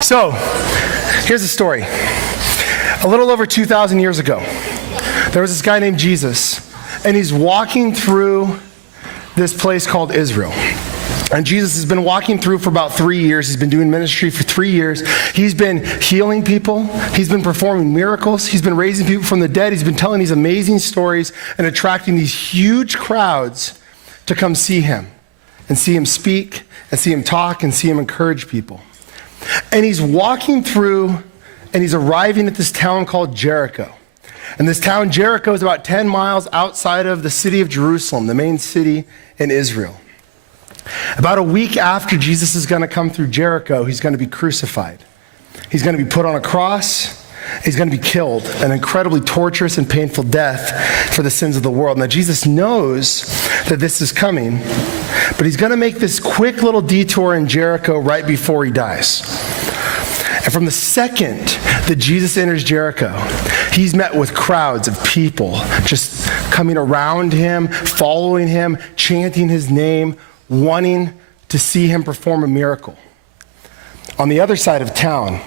So, here's the story. A little over 2,000 years ago, there was this guy named Jesus, and he's walking through this place called Israel. And Jesus has been walking through for about 3 years. He's been doing ministry for 3 years. He's been healing people. He's been performing miracles. He's been raising people from the dead. He's been telling these amazing stories and attracting these huge crowds to come see him and see him speak and see him talk and see him encourage people. And he's walking through and he's arriving at this town called Jericho. And this town, Jericho, is about 10 miles outside of the city of Jerusalem, the main city in Israel. About a week after Jesus is going to come through Jericho, he's going to be crucified. He's going to be put on a cross. He's going to be killed, an incredibly torturous and painful death for the sins of the world. Now, Jesus knows that this is coming, but he's going to make this quick little detour in Jericho right before he dies. And from the second that Jesus enters Jericho, he's met with crowds of people just coming around him, following him, chanting his name, wanting to see him perform a miracle. On the other side of town,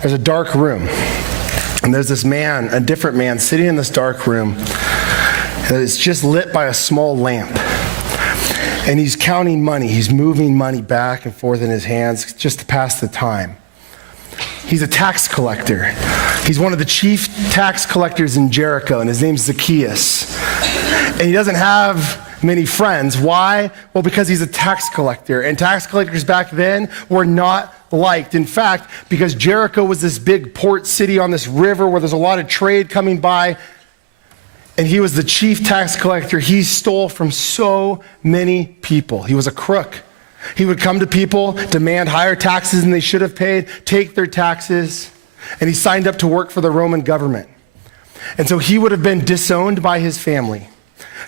there's a dark room. And there's this man, a different man, sitting in this dark room that is just lit by a small lamp. And he's counting money. He's moving money back and forth in his hands just to pass the time. He's a tax collector. He's one of the chief tax collectors in Jericho, and his name's Zacchaeus. And he doesn't have many friends. Why? Well, because he's a tax collector. And tax collectors back then were not liked. In fact, because Jericho was this big port city on this river where there's a lot of trade coming by, and he was the chief tax collector, he stole from so many people. He was a crook. He would come to people, demand higher taxes than they should have paid, take their taxes, and he signed up to work for the Roman government. And so he would have been disowned by his family.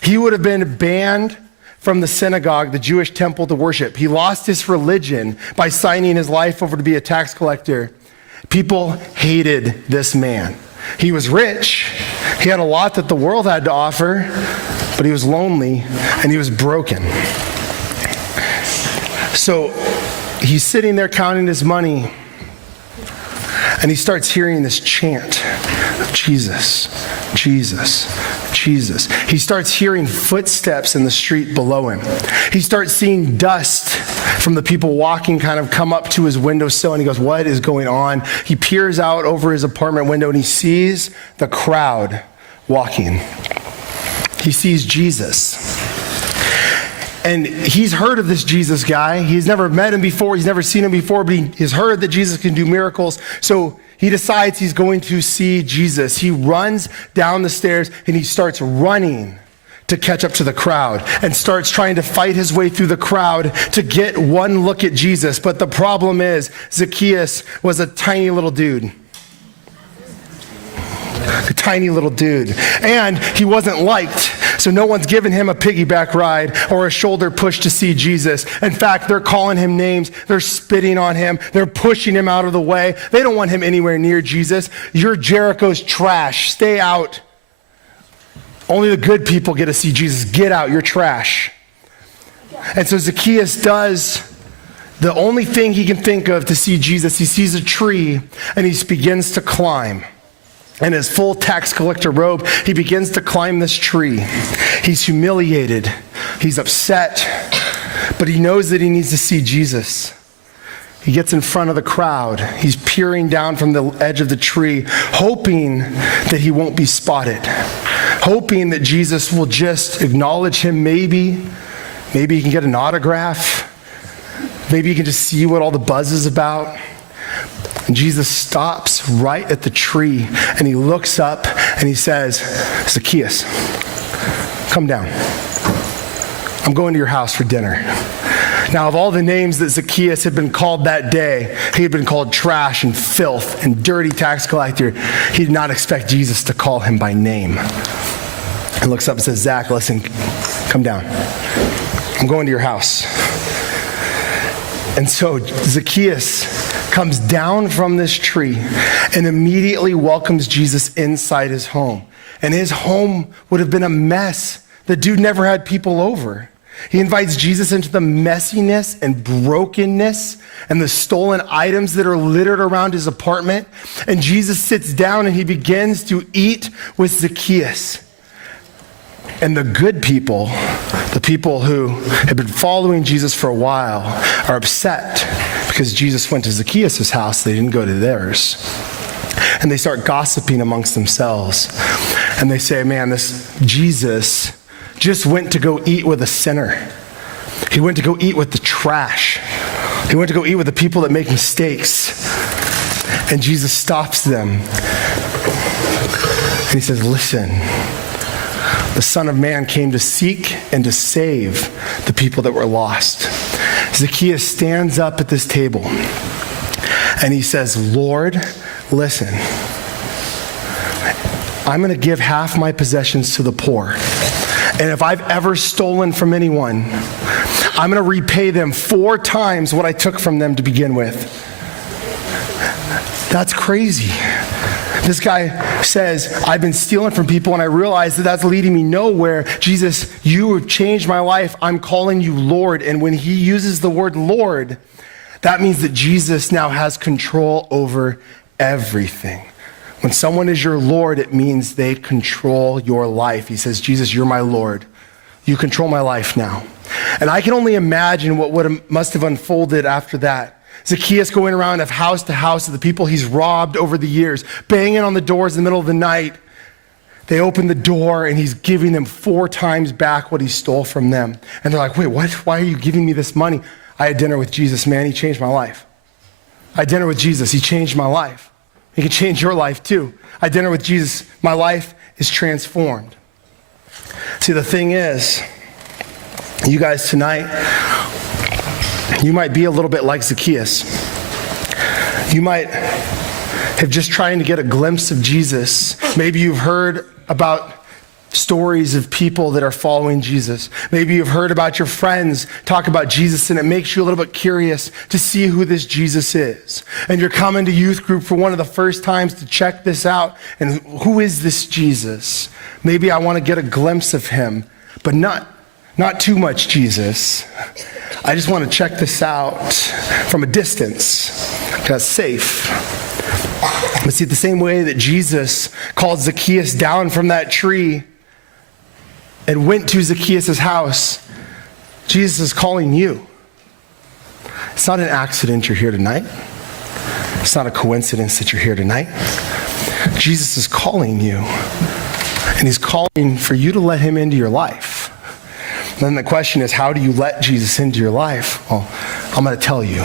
He would have been banned from the synagogue, the Jewish temple, to worship. He lost his religion by signing his life over to be a tax collector. People hated this man. He was rich. He had a lot that the world had to offer, but he was lonely and he was broken. So he's sitting there counting his money, and he starts hearing this chant, Jesus, Jesus, Jesus. He starts hearing footsteps in the street below him. He starts seeing dust from the people walking kind of come up to his windowsill, and he goes, what is going on? He peers out over his apartment window, and he sees the crowd walking. He sees Jesus. And he's heard of this Jesus guy. He's never met him before. He's never seen him before, but he has heard that Jesus can do miracles. So he decides he's going to see Jesus. He runs down the stairs and he starts running to catch up to the crowd and starts trying to fight his way through the crowd to get one look at Jesus. But the problem is Zacchaeus was a tiny little dude. A tiny little dude. And he wasn't liked. So no one's giving him a piggyback ride or a shoulder push to see Jesus. In fact, they're calling him names. They're spitting on him. They're pushing him out of the way. They don't want him anywhere near Jesus. You're Jericho's trash. Stay out. Only the good people get to see Jesus. Get out. You're trash. And so Zacchaeus does the only thing he can think of to see Jesus. He sees a tree and he begins to climb. In his full tax collector robe, he begins to climb this tree. He's humiliated. He's upset. But he knows that he needs to see Jesus. He gets in front of the crowd. He's peering down from the edge of the tree, hoping that he won't be spotted. Hoping that Jesus will just acknowledge him maybe. Maybe he can get an autograph. Maybe he can just see what all the buzz is about. And Jesus stops right at the tree and he looks up and he says, Zacchaeus, come down. I'm going to your house for dinner. Now, of all the names that Zacchaeus had been called that day, he had been called trash and filth and dirty tax collector. He did not expect Jesus to call him by name. And looks up and says, Zack, listen, come down. I'm going to your house. And so Zacchaeus comes down from this tree and immediately welcomes Jesus inside his home. And his home would have been a mess. The dude never had people over. He invites Jesus into the messiness and brokenness and the stolen items that are littered around his apartment. And Jesus sits down and he begins to eat with Zacchaeus. And the good people, the people who have been following Jesus for a while, are upset because Jesus went to Zacchaeus' house. They didn't go to theirs. And they start gossiping amongst themselves. And they say, man, this Jesus just went to go eat with a sinner. He went to go eat with the trash. He went to go eat with the people that make mistakes. And Jesus stops them. And he says, listen, the Son of Man came to seek and to save the people that were lost. Zacchaeus stands up at this table and he says, Lord, listen, I'm going to give half my possessions to the poor. And if I've ever stolen from anyone, I'm going to repay them 4 times what I took from them to begin with. That's crazy. This guy says, I've been stealing from people and I realize that that's leading me nowhere. Jesus, you have changed my life. I'm calling you Lord. And when he uses the word Lord, that means that Jesus now has control over everything. When someone is your Lord, it means they control your life. He says, Jesus, you're my Lord. You control my life now. And I can only imagine what must have unfolded after that. Zacchaeus going around of house to house of the people he's robbed over the years, banging on the doors in the middle of the night. They open the door and he's giving them 4 times back what he stole from them. And they're like, wait, what? Why are you giving me this money? I had dinner with Jesus, man. He changed my life. I had dinner with Jesus. He changed my life. He can change your life too. I had dinner with Jesus. My life is transformed. See, the thing is, you guys tonight, you might be a little bit like Zacchaeus. You might have just trying to get a glimpse of Jesus. Maybe you've heard about stories of people that are following Jesus. Maybe you've heard about your friends talk about Jesus and it makes you a little bit curious to see who this Jesus is. And you're coming to youth group for one of the first times to check this out. And who is this Jesus? Maybe I want to get a glimpse of him, but not too much Jesus. I just want to check this out from a distance, because safe. But see, the same way that Jesus called Zacchaeus down from that tree and went to Zacchaeus' house, Jesus is calling you. It's not an accident you're here tonight. It's not a coincidence that you're here tonight. Jesus is calling you, and he's calling for you to let him into your life. Then the question is, how do you let Jesus into your life? Well, I'm going to tell you.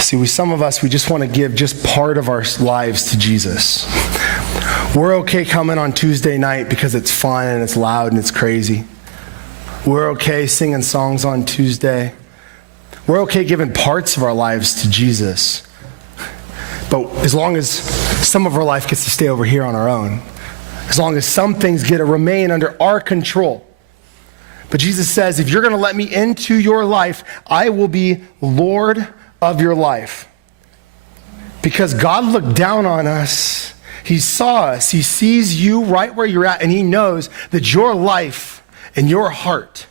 See, some of us, we just want to give just part of our lives to Jesus. We're okay coming on Tuesday night because it's fun and it's loud and it's crazy. We're okay singing songs on Tuesday. We're okay giving parts of our lives to Jesus. But as long as some of our life gets to stay over here on our own, as long as some things get to remain under our control. But Jesus says, if you're going to let me into your life, I will be Lord of your life. Because God looked down on us. He saw us. He sees you right where you're at, and he knows that your life and your heart,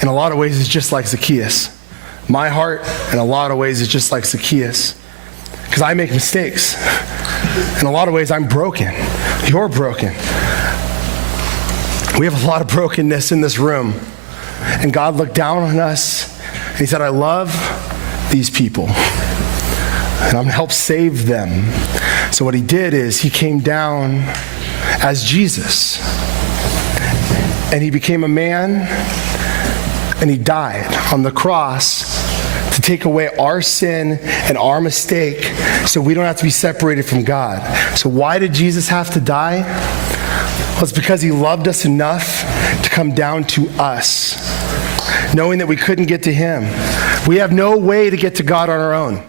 in a lot of ways, is just like Zacchaeus. My heart, in a lot of ways, is just like Zacchaeus. Because I make mistakes. In a lot of ways, I'm broken. You're broken. We have a lot of brokenness in this room. And God looked down on us, and he said, I love these people. And I'm going to help save them. So what he did is he came down as Jesus. And he became a man, and he died on the cross to take away our sin and our mistake so we don't have to be separated from God. So why did Jesus have to die? Well, it's because he loved us enough to come down to us, knowing that we couldn't get to him. We have no way to get to God on our own.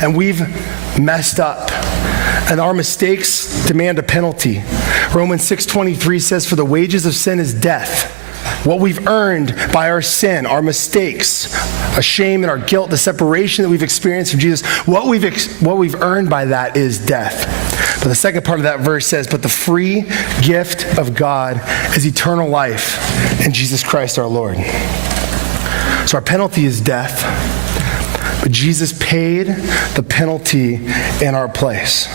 And we've messed up. And our mistakes demand a penalty. Romans 6:23 says, for the wages of sin is death. What we've earned by our sin, our mistakes, our shame and our guilt, the separation that we've experienced from Jesus, what we've earned by that is death. But the second part of that verse says, but the free gift of God is eternal life in Jesus Christ our Lord. So our penalty is death, but Jesus paid the penalty in our place.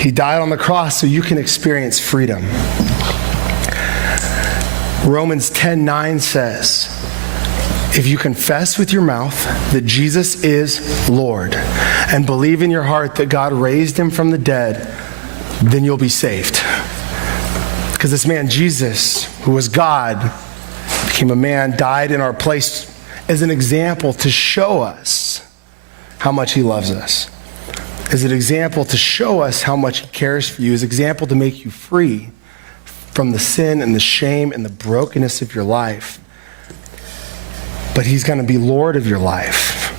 He died on the cross so you can experience freedom. Romans 10:9 says, if you confess with your mouth that Jesus is Lord and believe in your heart that God raised him from the dead, then you'll be saved. Because this man Jesus, who was God, became a man, died in our place as an example to show us how much he loves us. As an example to show us how much he cares for you. As an example to make you free from the sin and the shame and the brokenness of your life. But he's going to be Lord of your life.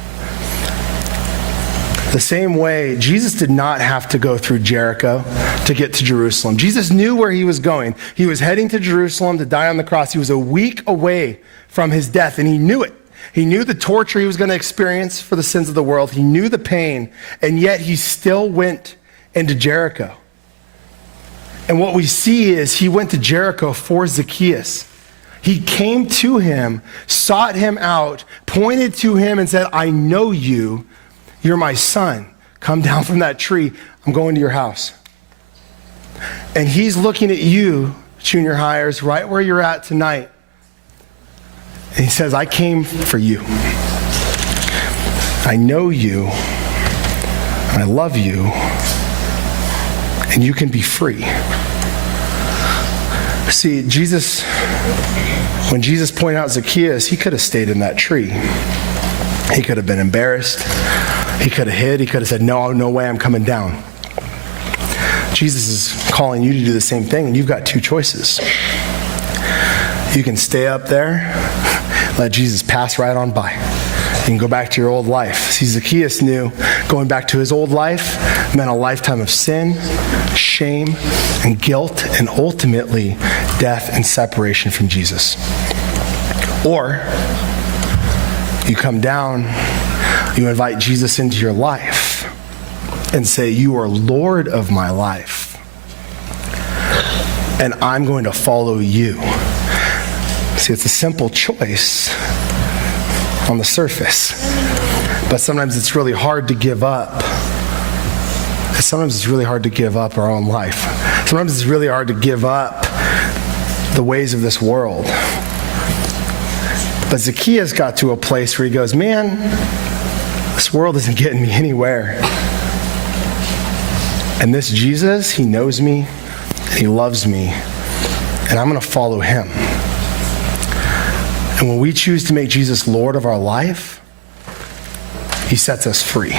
The same way, Jesus did not have to go through Jericho to get to Jerusalem. Jesus knew where he was going. He was heading to Jerusalem to die on the cross. He was a week away from his death, and he knew it. He knew the torture he was going to experience for the sins of the world. He knew the pain, and yet he still went into Jericho. And what we see is he went to Jericho for Zacchaeus. He came to him, sought him out, pointed to him and said, I know you. You're my son. Come down from that tree. I'm going to your house. And he's looking at you, junior hires, right where you're at tonight. And he says, I came for you. I know you. And I love you. And you can be free. See, when Jesus pointed out Zacchaeus, he could have stayed in that tree. He could have been embarrassed. He could have hid. He could have said, no way, I'm coming down. Jesus is calling you to do the same thing, and you've got two choices. You can stay up there, let Jesus pass right on by. You can go back to your old life. See, Zacchaeus knew going back to his old life meant a lifetime of sin, shame, and guilt, and ultimately death and separation from Jesus. Or you come down, you invite Jesus into your life and say, you are Lord of my life, and I'm going to follow you. See, it's a simple choice on the surface, but sometimes it's really hard to give up. Sometimes it's really hard to give up our own life. Sometimes it's really hard to give up the ways of this world. But Zacchaeus got to a place where he goes, man, this world isn't getting me anywhere. And this Jesus, he knows me, and he loves me, and I'm going to follow him. And when we choose to make Jesus Lord of our life, he sets us free.